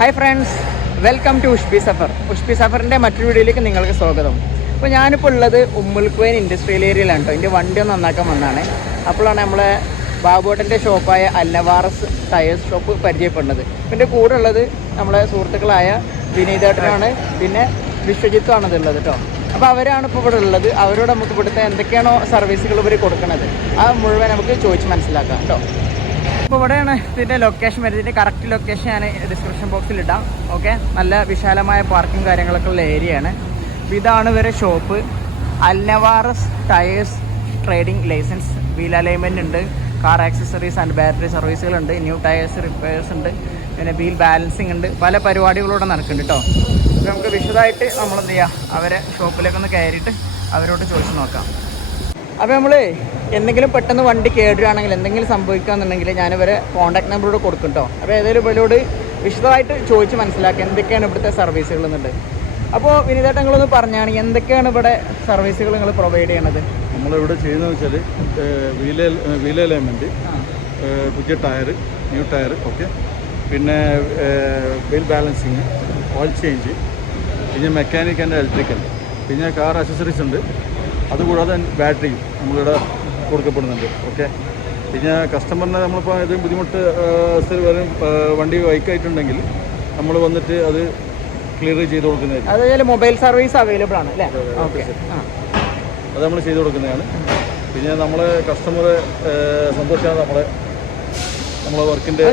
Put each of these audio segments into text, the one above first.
Hi friends, welcome to Ushpi Safar. Ushpi സഫറിൻ്റെ മറ്റൊരു വീഡിയോയിലേക്ക് നിങ്ങൾക്ക് സ്വാഗതം. അപ്പോൾ ഞാനിപ്പോൾ ഉള്ളത് ഉമ്മുൽക്കുവൈൻ ഇൻഡസ്ട്രിയൽ ഏരിയയിലാണ് കേട്ടോ. എൻ്റെ വണ്ടി ഒന്ന് നന്നാക്കാൻ വന്നതാണ്. അപ്പോഴാണ് നമ്മളെ ബാബുവേട്ടൻ്റെ ഷോപ്പായ അൽനവാറസ് ടയേഴ്സ് ഷോപ്പ് പരിചയപ്പെടുന്നത്. എൻ്റെ കൂടെ ഉള്ളത് നമ്മളെ സുഹൃത്തുക്കളായ വിനീതേട്ടനാണ്, പിന്നെ വിശ്വജിത്തുമാണ് ഇതുള്ളത് കേട്ടോ. അപ്പോൾ അവരാണ് ഇപ്പോൾ ഇവിടെ ഉള്ളത്. അവരോട് നമുക്ക് ഇവിടുത്തെ എന്തൊക്കെയാണോ സർവീസുകൾ ഇവർ കൊടുക്കുന്നത് അത് മുഴുവൻ നമുക്ക് ചോദിച്ച് മനസ്സിലാക്കാം കേട്ടോ. അപ്പോൾ ഇവിടെയാണ് ഇതിൻ്റെ ലൊക്കേഷൻ വരുന്നത്. ഇതിൻ്റെ കറക്റ്റ് ലൊക്കേഷൻ ഞാൻ ഡിസ്ക്രിപ്ഷൻ ബോക്സിൽ ഇടാം. ഓക്കെ, നല്ല വിശാലമായ പാർക്കും കാര്യങ്ങളൊക്കെ ഉള്ള ഏരിയയാണ്. അപ്പോൾ ഇതാണ് ഇവരെ shop. Al Nawras tyres trading licence, wheel alignment ഉണ്ട്, കാർ ആക്സസറീസ് ആൻഡ് ബാറ്ററി സർവീസുകളുണ്ട്, ന്യൂ ടയേഴ്സ് റിപ്പയർസ് ഉണ്ട്, പിന്നെ വീൽ ബാലൻസിങ് ഉണ്ട്. പല പരിപാടികളൂടെ നടക്കുന്നുണ്ട് കേട്ടോ. അപ്പോൾ നമുക്ക് വിശദമായിട്ട് നമ്മളെന്ത് ചെയ്യാം, അവരെ ഷോപ്പിലേക്കൊന്ന് കയറിയിട്ട് അവരോട് ചോദിച്ച് നോക്കാം. അപ്പോൾ നമ്മൾ എന്തെങ്കിലും പെട്ടെന്ന് വണ്ടി കേടുകയാണെങ്കിൽ എന്തെങ്കിലും സംഭവിക്കുകയെന്നുണ്ടെങ്കിൽ ഞാനിവരെ കോൺടാക്ട് നമ്പറോട് കൊടുക്കും കേട്ടോ. അപ്പോൾ ഏതെങ്കിലും ഇവരോട് വിശദമായിട്ട് ചോദിച്ച് മനസ്സിലാക്കുക എന്തൊക്കെയാണ് ഇവിടുത്തെ സർവീസുകൾ എന്നുണ്ട്. അപ്പോൾ വിനീതേട്ടൻ നിങ്ങളൊന്ന് പറഞ്ഞാണെങ്കിൽ എന്തൊക്കെയാണ് ഇവിടെ സർവീസുകൾ നിങ്ങൾ പ്രൊവൈഡ് ചെയ്യണത്? നമ്മളിവിടെ ചെയ്യുന്നതെന്ന് വെച്ചാൽ വീൽ അലൈൻമെൻറ്റ്, പുതിയ ടയർ, ന്യൂ ടയർ, ഓക്കെ, പിന്നെ വീൽ ബാലൻസിങ്, ഓയിൽ ചേഞ്ച്, പിന്നെ മെക്കാനിക് ആൻഡ് ഇലക്ട്രിക്കൽ, പിന്നെ കാർ അക്സസറീസ് ഉണ്ട്. അതുകൂടാതെ ബാറ്ററി നമ്മളിവിടെ കൊടുക്കപ്പെടുന്നുണ്ട്. ഓക്കെ, പിന്നെ കസ്റ്റമറിനെ നമ്മളിപ്പോൾ ഏതെങ്കിലും ബുദ്ധിമുട്ട് വരും, വണ്ടി ബൈക്കായിട്ടുണ്ടെങ്കിൽ നമ്മൾ വന്നിട്ട് അത് ക്ലിയർ ചെയ്ത് കൊടുക്കുന്നതായിരിക്കും. അതായത് മൊബൈൽ സർവീസ് അവൈലബിൾ ആണ് അല്ലേ? ഓക്കെ, അത് നമ്മൾ ചെയ്ത് കൊടുക്കുന്നതാണ്. പിന്നെ നമ്മളെ കസ്റ്റമറെ സന്തോഷമാണ് നമ്മളെ വർക്കിൻ്റെ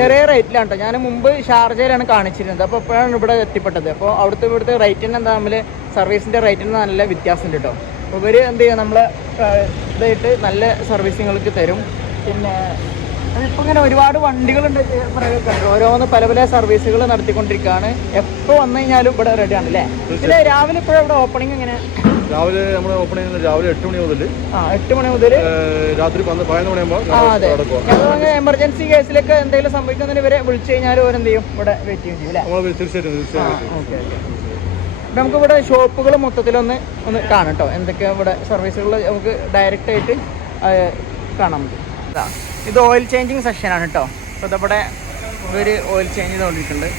ചെറിയ റേറ്റിലാണ് കേട്ടോ. ഞാൻ മുമ്പ് ഷാർജയിലാണ് കാണിച്ചിരുന്നത്. അപ്പോൾ അപ്പോഴാണ് ഇവിടെ എത്തിപ്പെട്ടത്. അപ്പോൾ അവിടുത്തെ ഇവിടുത്തെ റേറ്റിന് എന്താ തമ്മിൽ സർവീസിൻ്റെ റേറ്റിന് നല്ല വ്യത്യാസമുണ്ട് കേട്ടോ. അപ്പോൾ ഇവർ എന്ത് ചെയ്യും, നമ്മളെ ഇതായിട്ട് നല്ല സർവീസുകൾക്ക് തരും. പിന്നെ ഇപ്പോൾ ഇങ്ങനെ ഒരുപാട് വണ്ടികളുണ്ട്, ഓരോന്ന് പല പല സർവീസുകൾ നടത്തിക്കൊണ്ടിരിക്കുകയാണ്. എപ്പോൾ വന്നു കഴിഞ്ഞാലും ഇവിടെ റെഡിയാണ് അല്ലേ? പിന്നെ രാവിലെ ഇപ്പോഴും ഇവിടെ ഓപ്പണിംഗ് എങ്ങനെ? രാവിലെ നമ്മൾ ഓപ്പൺ ചെയ്യുന്നത് രാവിലെ 8 മണി മുതൽ 8 മണി മുതൽ രാത്രി 11 മണിയാകുമ്പോൾ. അതെ, എമർജൻസി കേസിലൊക്കെ എന്തെങ്കിലും സംഭവിക്കുന്നതിന് ഇവരെ വിളിച്ചു കഴിഞ്ഞാൽ അവരെന്ത് ചെയ്യും, ഇവിടെ വെയിറ്റ് ചെയ്യും അല്ലേ? തീർച്ചയായിട്ടും. ഓക്കെ. നമുക്ക് ഇവിടെ ഷോപ്പുകൾ മൊത്തത്തിലൊന്ന് കാണാം കേട്ടോ. എന്തൊക്കെയാണ് ഇവിടെ സർവീസുകൾ നമുക്ക് ഡയറക്റ്റ് ആയിട്ട് കാണാൻ പറ്റും. ഇത് ഓയിൽ ചേഞ്ചിങ് സെക്ഷനാണ് കേട്ടോ. അപ്പോൾ ഇതവിടെ ഇവർ ഓയിൽ ചേഞ്ച് ചെയ്തുകൊണ്ടിരിക്കുന്നുണ്ട്.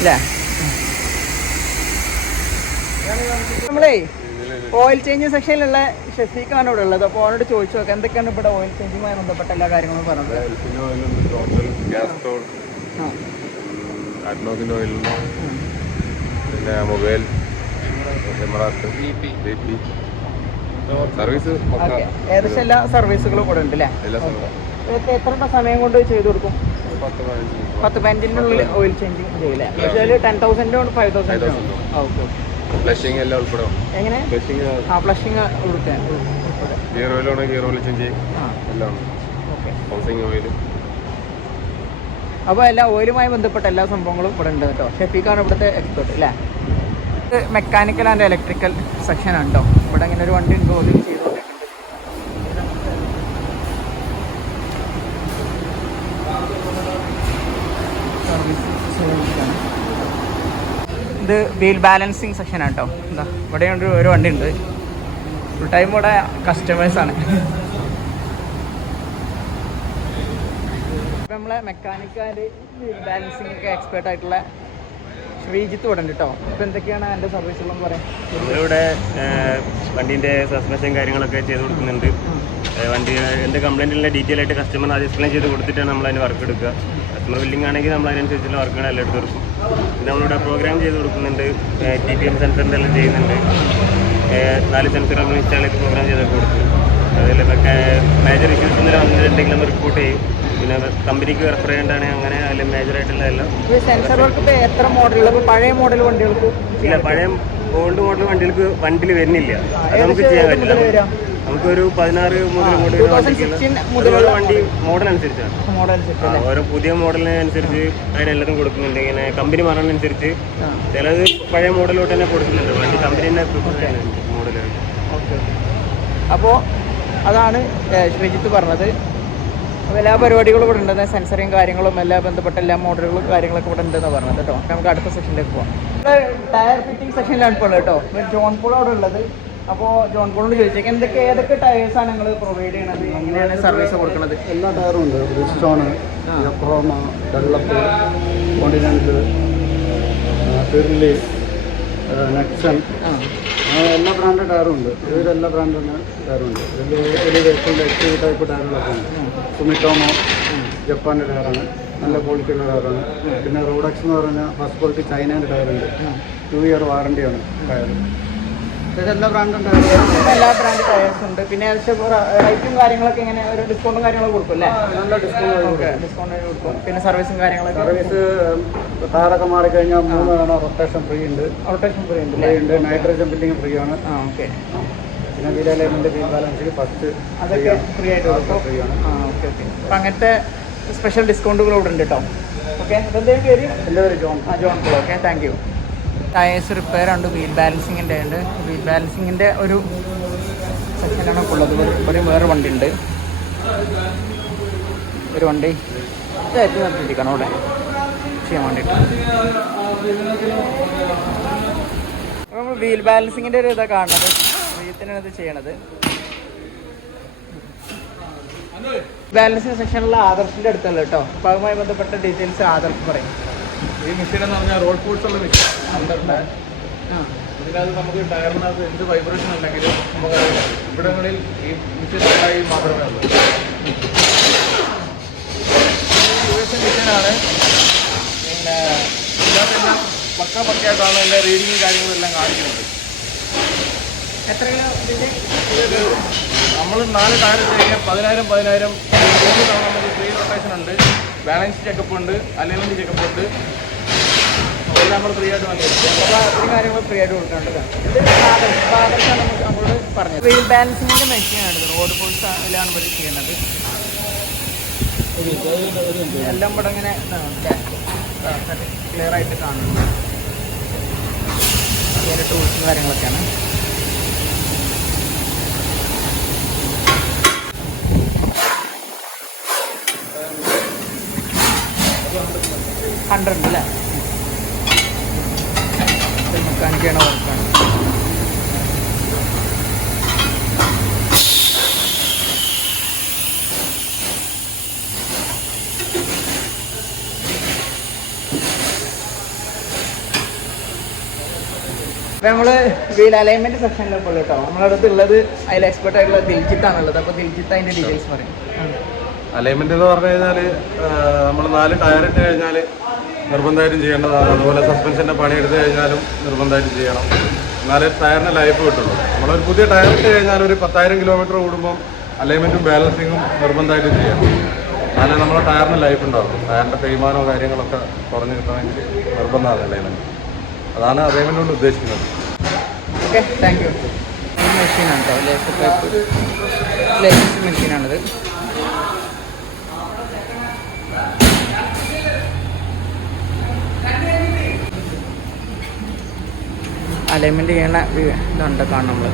അല്ലേ? നമ്മളേ ഓയിൽ ചേഞ്ചിങ് സെക്ഷനിലുള്ള ഷെഫീഖാണ് ഇവിടെ ഉള്ളത്. അപ്പോൾ അവനോട് ചോദിച്ചു നോക്കാം എന്തൊക്കെയാണ് ഇവിടെ ഓയിൽ ചേഞ്ചിങ്ങുമായി ബന്ധപ്പെട്ട എല്ലാ കാര്യങ്ങളും പറഞ്ഞത്. അഡ്നോക്കിൻ്റെ ഓയിലുണ്ട്, പിന്നെ മൊബൈൽ, സർവീസ്, ഏകദേശം എല്ലാ സർവീസുകളും കൂടെ ഉണ്ട് അല്ലേ? എത്ര സമയം കൊണ്ട് ചെയ്തു കൊടുക്കും? 10-15 ഓയിൽ ചേഞ്ചിങ് ചെയ്യില്ലേ? പക്ഷേ 10,000 5,000. ഓക്കെ. ഫ്ലഷിംഗ് എല്ലാം ഉൾപ്പെടെ. എങ്ങനെ? ഫ്ലഷിംഗ് കൊടുക്കാൻ ഗിയർ ഓയിലാണെങ്കിൽ ഗിയർ ഓയിൽ ചേഞ്ച് എല്ലാം ഉണ്ട്. ഓക്കെ. Housing oil. അപ്പോൾ എല്ലാ ഓയിലുമായി ബന്ധപ്പെട്ട എല്ലാ സംഭവങ്ങളും ഇവിടെ ഉണ്ട് കേട്ടോ. ഷെഫീഖാണ് ഇവിടുത്തെ എക്സ്പെർട്ട് അല്ലേ? ഇത് മെക്കാനിക്കൽ ആൻഡ് ഇലക്ട്രിക്കൽ സെക്ഷനാണ് കേട്ടോ. ഇവിടെ ഇങ്ങനെ ഒരു വണ്ടി ഉണ്ട്, ഓയിൽ ചെയ്തുകൊണ്ടിരിക്കുന്നുണ്ട്. ഇത് വീൽ ബാലൻസിങ് സെക്ഷനാണ് കേട്ടോ. എന്താ ഇവിടെ ഒരു വണ്ടി ഉണ്ട്, ഫുൾ ടൈം ഇവിടെ കസ്റ്റമേഴ്സാണ്. ഇപ്പം നമ്മളെ മെക്കാനിക്കാല് വീൽ ബാലൻസിങ് ഒക്കെ എക്സ്പേർട്ട് ആയിട്ടുള്ള ശ്രീജിത്ത് ഇവിടെ ഉണ്ട് കേട്ടോ. ഇപ്പം എന്തൊക്കെയാണ് എൻ്റെ സർവീസുകളെന്ന് പറയാം? നമ്മളിവിടെ വണ്ടീൻ്റെ സസ്പെൻഷൻ കാര്യങ്ങളൊക്കെ ചെയ്ത് കൊടുക്കുന്നുണ്ട്. വണ്ടി എന്ത് കംപ്ലൈൻറ്റുള്ള ഡീറ്റെയിൽ ആയിട്ട് കസ്റ്റമർ അത് എക്സ്പ്ലെയിൻ ചെയ്ത് കൊടുത്തിട്ടാണ് നമ്മളതിന് വർക്ക് എടുക്കുക. കസ്റ്റമർ ബില്ലിംഗ് ആണെങ്കിൽ നമ്മൾ അതിനനുസരിച്ചുള്ള വർക്കുകൾ എല്ലാം എടുത്ത് കൊടുക്കും. പിന്നെ നമ്മളിവിടെ പ്രോഗ്രാം ചെയ്ത് കൊടുക്കുന്നുണ്ട്, TPM സെൻസറിൻ്റെ എല്ലാം ചെയ്യുന്നുണ്ട്. 4 സെൻസറുകൾ ഇൻസ്റ്റാൾ ചെയ്ത് പ്രോഗ്രാം ചെയ്തൊക്കെ കൊടുക്കും. അതിൽ മേജർ ഇഷ്യൂസ് എന്തെങ്കിലും വന്നിട്ടുണ്ടെങ്കിൽ നമ്മൾ റിപ്പോർട്ട് ചെയ്യും. പിന്നെ കമ്പനിക്ക് റെഫർ ചെയ്യേണ്ടതാണെങ്കിൽ അങ്ങനെ അതിൽ മേജറായിട്ടുള്ള എല്ലാം. സെൻസർ വർക്ക് എത്ര മോഡലുകൾ? പഴയ മോഡൽ വണ്ടികൾക്ക് ഇല്ല, പഴയ ഓൾഡ് മോഡൽ വണ്ടികൾക്ക് വണ്ടിയിൽ വരുന്നില്ല. അത് നമുക്ക് ചെയ്യാൻ പറ്റില്ല. നമുക്കൊരു 16 മുതൽ വണ്ടി മോഡൽ അനുസരിച്ചാണ്. ഓരോ പുതിയ മോഡലിനനുസരിച്ച് അതിനെല്ലാതും കൊടുക്കുന്നുണ്ട്. ഇങ്ങനെ കമ്പനി മാറുന്നതനുസരിച്ച് ചിലത് പഴയ മോഡലോട്ട് തന്നെ കൊടുക്കുന്നുണ്ട്. വണ്ടി കമ്പനി തന്നെ മോഡലുകൾ. അപ്പോൾ അതാണ് ശ്രീജിത്ത് പറഞ്ഞത്. അപ്പോൾ എല്ലാ പരിപാടികളും ഇവിടെ ഉണ്ടെന്ന്, സെൻസറിങ് കാര്യങ്ങളും എല്ലാ ബന്ധപ്പെട്ട എല്ലാ മോഡലുകളും കാര്യങ്ങളൊക്കെ ഇവിടെ ഉണ്ടെന്ന് പറഞ്ഞത് കേട്ടോ. നമുക്ക് അടുത്ത സെക്ഷനിലേക്ക് പോകാം. ടയർ ഫിറ്റിംഗ് സെക്ഷനിലാണ് ഇപ്പോൾ ഉള്ളത് കേട്ടോ. ജോൺ പോൾ അവിടെ ഉള്ളത്. അപ്പോൾ ജോൺ പോളോട് ചോദിച്ചേക്കാം ഏതൊക്കെ ടയേഴ്സാണ് നിങ്ങൾ പ്രൊവൈഡ് ചെയ്യണത്, എങ്ങനെയാണ് സർവീസ് കൊടുക്കുന്നത്? എല്ലാ ടയറും ഉണ്ട്. ബ്രിസ്റ്റോണ്, യപ്രോമ, ഡെവലപ്പ്, കോണ്ടിനെൻ്റൽ, പിർലി, നെക്സൺ, എല്ലാ ബ്രാൻഡ് ടയറും ഉണ്ട്. ഇതിലെല്ലാ ബ്രാൻഡിൻ്റെ ടയറും ഉണ്ട്. ഇതിൽ ഒരു വെഹിക്കിളിൻ്റെ എക്സ്റ്റീവ് ടൈപ്പ് ടയറുകളൊക്കെ ഉണ്ട്. സുമിറ്റോമോ ജപ്പാൻ്റെ ടയറാണ്, നല്ല ക്വാളിറ്റിയുള്ള ടയറാണ്. പിന്നെ റോഡക്സ് എന്ന് പറഞ്ഞാൽ ഫസ്റ്റ് ക്വാളിറ്റി ചൈനേൻ്റെ ടയറുണ്ട്. 2 ഇയർ വാറണ്ടിയാണ് ടയർ. ഇതെല്ലാ ബ്രാൻഡും എല്ലാ ബ്രാൻഡ് ടയേഴ്സ് ഉണ്ട്. പിന്നെ റേറ്റും കാര്യങ്ങളൊക്കെ ഇങ്ങനെ ഒരു ഡിസ്കൗണ്ടും കാര്യങ്ങളൊക്കെ കൊടുക്കും അല്ലേ? നല്ല ഡിസ്കൗണ്ട് കൊടുക്കും. പിന്നെ സർവീസും കാര്യങ്ങളൊക്കെ സർവീസ് ടയറൊക്കെ മാറിക്കഴിഞ്ഞാൽ 3 തവണ റൊട്ടേഷൻ ഫ്രീ ഉണ്ട്. ഉണ്ട്. നൈട്രജൻ ഫില്ലിങ് ഫ്രീ ആണ്. ഓക്കെ. പിന്നെ wheel alignment, wheel balancing first അതൊക്കെ ഫ്രീ ആയിട്ട് കൊടുക്കും. ഫ്രീ ആണ്. ഓക്കെ. അപ്പം അങ്ങനത്തെ സ്പെഷ്യൽ ഡിസ്കൗണ്ടുകൾ ഇവിടെ ഉണ്ട് കേട്ടോ. ഓക്കെ. അതെന്തെങ്കിലും പേര്? എൻ്റെ പേര് John. John Paul. Okay, thank you. Tyres repair ഉണ്ട്, വീൽ ബാലൻസിങ്ങിൻ്റെ ഉണ്ട്. വീൽ ബാലൻസിങ്ങിൻ്റെ ഒരു സെക്ഷനാണ് ഇപ്പോൾ ഉള്ളത്. വേറെ വണ്ടി ഉണ്ട്. ഒരു വണ്ടി ഇതായിട്ട് നിർത്തിയിരിക്കണം അവിടെ ചെയ്യാൻ വേണ്ടിയിട്ട്. അപ്പോൾ നമ്മൾ വീൽ ബാലൻസിങ്ങിൻ്റെ ഒരു ഇതാണ് കാണുന്നത്. വീത്തിനാണ് ഇത് ചെയ്യണത്. ബാലൻസിങ് സെക്ഷനിലുള്ള ആദർശിൻ്റെ അടുത്തുള്ള കേട്ടോ. അപ്പോൾ അതുമായി ബന്ധപ്പെട്ട ഡീറ്റെയിൽസ് ആദർശ് പറയും. ഈ മെഷീൻ എന്ന് പറഞ്ഞാൽ റോഡ് ഫോഴ്സ് ഉള്ള മെഷീൻ. ഇതിനകത്ത് നമുക്ക് ടയറിനകത്ത് എന്ത് വൈബ്രേഷൻ ഉണ്ടെങ്കിലും നമുക്ക് ഇവിടങ്ങളിൽ ഈ മെഷീനായി മാത്രമേ ഉള്ളൂ. USA മെഷീനാണ്. പിന്നെ ഇതിനകത്തെല്ലാം പക്കയായിട്ടാണ് എല്ലാ റീഡിങ്ങും കാര്യങ്ങളും എല്ലാം കാണിക്കുന്നത്. എത്ര കിലോ നമ്മൾ 4 ടയർ കഴിഞ്ഞാൽ 10,000 3 തവണ നമുക്ക് ഫ്രീ റൊട്ടേഷൻ ഉണ്ട്. ബാലൻസ് ചെക്കപ്പ് ഉണ്ട്, അലൈൻമെൻറ്റ് ചെക്കപ്പ് ഉണ്ട്. അതെല്ലാം നമ്മൾ ഫ്രീ ആയിട്ട് വന്നിരിക്കും. അപ്പോൾ അത്രയും കാര്യങ്ങൾ ഫ്രീ ആയിട്ട് കൊടുക്കേണ്ടതാണ്. ഇത് ആദർശാണ് നമ്മളോട് പറഞ്ഞത്. വീൽ ബാലൻസിങ്ങിൻ്റെ മെഷീനാണ്. റോഡ് ഫോഴ്സിലാണ് ഇവർ ചെയ്യുന്നത്. എല്ലാം ഇവിടെ ഇങ്ങനെ ക്ലിയർ ആയിട്ട് കാണുന്നുണ്ട്. അതിൻ്റെ ടൂൾസും കാര്യങ്ങളൊക്കെയാണ്. ഹൺഡ്രഡ് അല്ലേ? മെക്കാനിക്കാണ് വർക്കാണ്. അപ്പോൾ നമ്മൾ വീൽ അലൈൻമെൻറ്റ് സെക്ഷനിലൊക്കെ ഉള്ളു കേട്ടോ. നമ്മളടുത്ത് ഉള്ളത് അതിൽ എക്സ്പെർട്ട് ആയിട്ടുള്ള ദിൽജിത്താണുള്ളത്. അപ്പോൾ ദിൽജിത്ത് അതിൻ്റെ ഡീറ്റെയിൽസ് പറയും. അലൈൻമെന്റ് എന്ന് പറഞ്ഞു കഴിഞ്ഞാൽ നമ്മൾ 4 ടയർ ഇട്ട് കഴിഞ്ഞാൽ നിർബന്ധമായിട്ടും ചെയ്യേണ്ടതാണ്. അതുപോലെ സസ്പെൻഷൻ്റെ പണിയെടുത്ത് കഴിഞ്ഞാലും നിർബന്ധമായിട്ടും ചെയ്യണം. എന്നാലേ ടയറിന് ലൈഫ് കിട്ടുള്ളൂ. നമ്മളൊരു പുതിയ ടയർ ഇട്ട് കഴിഞ്ഞാൽ ഒരു 10,000 കിലോമീറ്റർ കൂടുമ്പം അലൈൻമെൻറ്റും ബാലൻസിങ്ങും നിർബന്ധമായിട്ടും ചെയ്യണം. എന്നാലേ നമ്മളെ ടയറിന് ലൈഫ് ഉണ്ടാവും. ടയറിൻ്റെ തേയ്മാനോ കാര്യങ്ങളൊക്കെ കുറഞ്ഞ് കിട്ടണമെങ്കിൽ നിർബന്ധമാണ് അലൈൻമെൻറ്റ്. അതാണ് അലൈൻമെൻറ്റ് കൊണ്ട് ഉദ്ദേശിക്കുന്നത്. Okay, thank U. ഈ മെഷീനാണ് കേട്ടോ, ലേറ്റസ്റ്റ് മെഷീനാണിത്. അലൈൻമെൻറ്റ് ചെയ്യണ ഇതുണ്ട് കാണാം നമ്മൾ.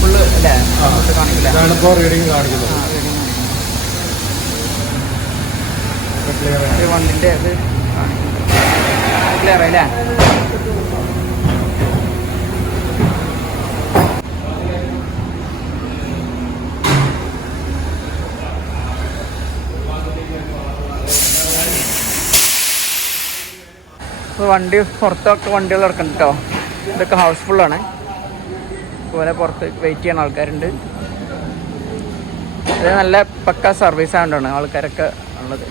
ഫുള്ള് അല്ലേ കാണിക്കില്ല. ഇതാണിപ്പോൾ റീഡിങ് കാണിക്കുന്നത്. വണ്ടിൻ്റെ ഇത് ക്ലിയർ അല്ലേ? വണ്ടി പുറത്തൊക്കെ വണ്ടികൾ ഇറക്കുന്നുണ്ട് കേട്ടോ. ഇതൊക്കെ ഹൗസ്ഫുള്ളാണ്. അതുപോലെ പുറത്ത് വെയിറ്റ് ചെയ്യുന്ന ആൾക്കാരുണ്ട്. ഇത് നല്ല പക്ക സർവീസ് ആയതുകൊണ്ടാണ് ആൾക്കാരൊക്കെ ഉള്ളത്.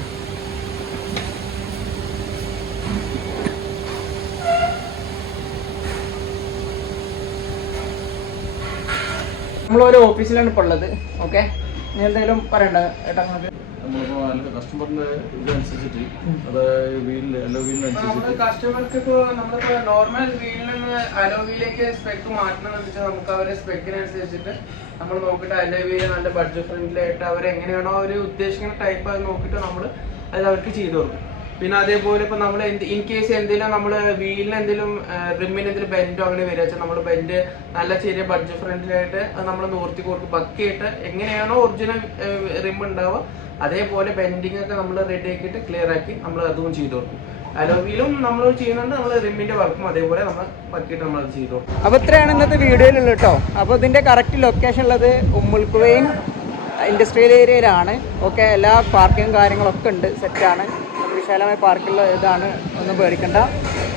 നമ്മളൊരു ഓഫീസിലാണ് ഇപ്പോൾ ഉള്ളത്. ഓക്കെ, ഇനി എന്തെങ്കിലും പറയണ്ട ഏട്ടാ? നമ്മളിപ്പോൾ അതിൻ്റെ കസ്റ്റമറിൻ്റെ ഇതനുസരിച്ചിട്ട് അതായത് എല്ലാ വീലിനനുസരിച്ചിട്ട് കസ്റ്റമർക്ക് ഇപ്പോൾ നമ്മളിപ്പോൾ നോർമൽ വീലിൽ നിന്ന് അലോ വീലിലേക്ക് സ്പെക്ക് മാറ്റണമെന്ന് വെച്ചാൽ നമുക്ക് അവരെ സ്പെക്കിനനുസരിച്ചിട്ട് നമ്മൾ നോക്കിയിട്ട് അലോ വീല് നല്ല ബഡ്ജറ്റ് ഫ്രണ്ട്ലിയായിട്ട് അവരെങ്ങനെയാണോ അവർ ഉദ്ദേശിക്കുന്ന ടൈപ്പ് അത് നോക്കിയിട്ട് നമ്മൾ അത് അവർക്ക് ചെയ്തു കൊടുക്കും. പിന്നെ അതേപോലെ ഇപ്പോൾ നമ്മൾ ഇൻ കേസ് എന്തെങ്കിലും നമ്മൾ വീലിന് എന്തെങ്കിലും റിമ്മിന് എന്തെങ്കിലും ബെൻഡോ അങ്ങനെ വരിക വെച്ചാൽ നമ്മൾ ബെൻഡ് നല്ല ചെറിയ ബഡ്ജറ്റ് ഫ്രണ്ട്ലിയായിട്ട് അത് നമ്മൾ നിവർത്തി കൊടുക്കും. ബക്കിയിട്ട് എങ്ങനെയാണോ ഒറിജിനൽ റിം ഉണ്ടാവുക അതേപോലെ ബെൻഡിങ് ഒക്കെ നമ്മൾ റെഡി ആക്കിയിട്ട് ക്ലിയർ ആക്കി നമ്മൾ അതും ചെയ്തു കൊടുക്കും. അലോവിയിലും നമ്മൾ ചെയ്യുന്നുണ്ട്, നമ്മൾ റിമ്മിന്റെ വർക്കും അതേപോലെ നമ്മൾ ബക്കിയിട്ട് നമ്മൾ അത് ചെയ്തു കൊടുക്കും. അപ്പോൾ ഇത്രയാണ് ഇന്നത്തെ വീഡിയോയിലുള്ളത് കേട്ടോ. അപ്പോൾ ഇതിൻ്റെ കറക്റ്റ് ലൊക്കേഷൻ ഉള്ളത് ഉമ്മുൽക്കുവൈൻ ഇൻഡസ്ട്രിയൽ ഏരിയയിലാണ്. ഓക്കെ, എല്ലാ പാർക്കിങ്ങും കാര്യങ്ങളൊക്കെ ഉണ്ട്, സെറ്റാണ്, വിശാലമായ പാർക്കുള്ള ഇതാണ്, ഒന്നും പേടിക്കണ്ട.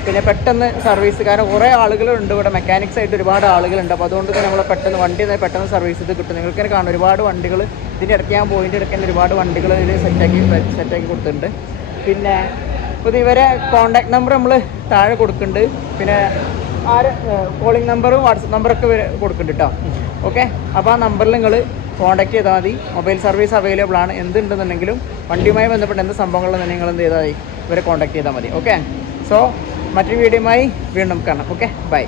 പിന്നെ പെട്ടെന്ന് സർവീസ്, കാരണം കുറേ ആളുകളുണ്ട് ഇവിടെ, മെക്കാനിക്സ് ആയിട്ട് ഒരുപാട് ആളുകളുണ്ട്. അപ്പോൾ അതുകൊണ്ട് തന്നെ നമ്മൾ പെട്ടെന്ന് വണ്ടി പെട്ടെന്ന് സർവീസ് ഇത് കിട്ടും. നിങ്ങൾക്ക് തന്നെ കാണും ഒരുപാട് വണ്ടികൾ ഇതിൻ്റെ ഇടയ്ക്ക്, ഞാൻ പോയിൻ്റെ ഇടയ്ക്ക് തന്നെ ഒരുപാട് വണ്ടികൾ ഇതിൽ സെറ്റാക്കി കൊടുത്തിട്ടുണ്ട്. പിന്നെ ഇപ്പോൾ ഇവരെ കോൺടാക്ട് നമ്പർ നമ്മൾ താഴെ കൊടുക്കുന്നുണ്ട്. പിന്നെ കോളിംഗ് നമ്പറും വാട്സപ്പ് നമ്പറൊക്കെ കൊടുക്കുന്നുണ്ട് കേട്ടോ. ഓക്കെ, അപ്പോൾ ആ നമ്പറിൽ നിങ്ങൾ കോൺടാക്ട് ചെയ്താൽ മതി. മൊബൈൽ സർവീസ് അവൈലബിൾ ആണ്. എന്തുണ്ടെന്നുണ്ടെങ്കിലും വണ്ടിയുമായി ബന്ധപ്പെട്ട എന്ത് സംഭവങ്ങളുണ്ടെങ്കിൽ നിങ്ങൾ എന്ത് ചെയ്താൽ മതി, ഇവരെ കോൺടാക്ട് ചെയ്താൽ മതി. ഓക്കെ, സോ മറ്റൊരു വീഡിയോയുമായി വീണ്ടും കാണാം. Okay, by.